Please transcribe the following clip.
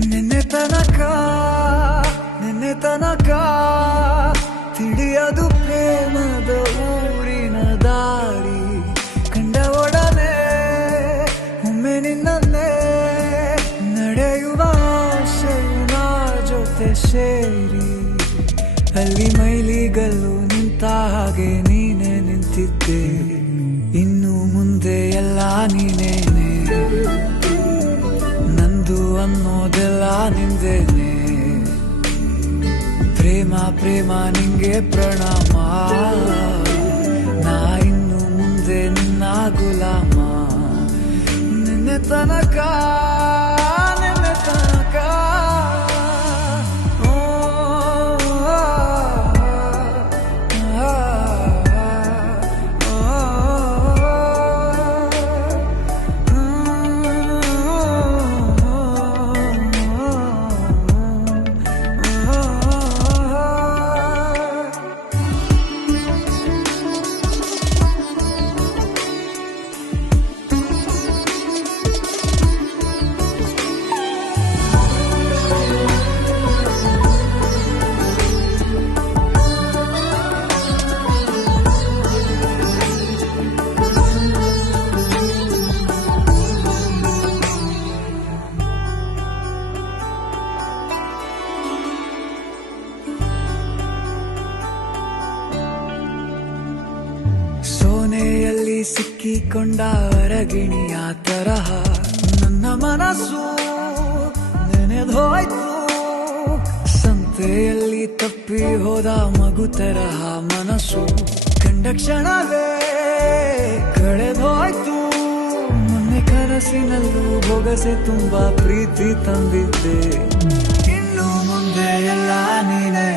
ನಿನ್ನೆ ತನಕ ತಿಳಿಯದು ಪ್ರೇಮದ ಊರಿನ ದಾರಿ ಕಂಡ ಒಡನೆ ಒಮ್ಮೆ ನಿನ್ನೇ ನಡೆಯುವ ಆಸೆಯ ಜೊತೆ ಸೇರಿ ಅಲ್ಲಿ ಮೈಲಿಗಲ್ಲು ನಿಂತ ಹಾಗೆ ನೀನೆ ನಿಂತಿದ್ದೆ. ಇನ್ನು ಮುಂದೆ ಎಲ್ಲ ನೀನೇನೆ, ನಂದು ಅನ್ನೋದೆಲ್ಲ ನಿಂದೇನೆ. ಪ್ರೇಮ ಪ್ರೇಮ ನಿಂಗೆ ಪ್ರಣಾಮ, ನಾ ಇನ್ನು ಮುಂದೆ ನಿನ್ನ ಗುಲಾಮ. ನಿನ್ನೆ ತನಕ ಸೋನೆಯಲ್ಲಿ ಸಿಕ್ಕಿಕೊಂಡ ಅರಗಿಣಿಯ ತರಹ ನನ್ನ ಮನಸ್ಸು ನೆನೆದೋಯ್ತು. ಸಂತೆಯಲ್ಲಿ ತಪ್ಪಿ ಹೋದ ಮಗು ತರಹ ಮನಸ್ಸು ಕಂಡ ಕ್ಷಣವೇ ಕಳೆದೋಯ್ತು. ಮೊನ್ನೆ ಕನಸಿನಲ್ಲೂ ಬೊಗಸೆ ತುಂಬಾ ಪ್ರೀತಿ ತಂದಿದ್ದೆ. ಇನ್ನು ಮುಂದೆ ಎಲ್ಲ ನೀನೇ.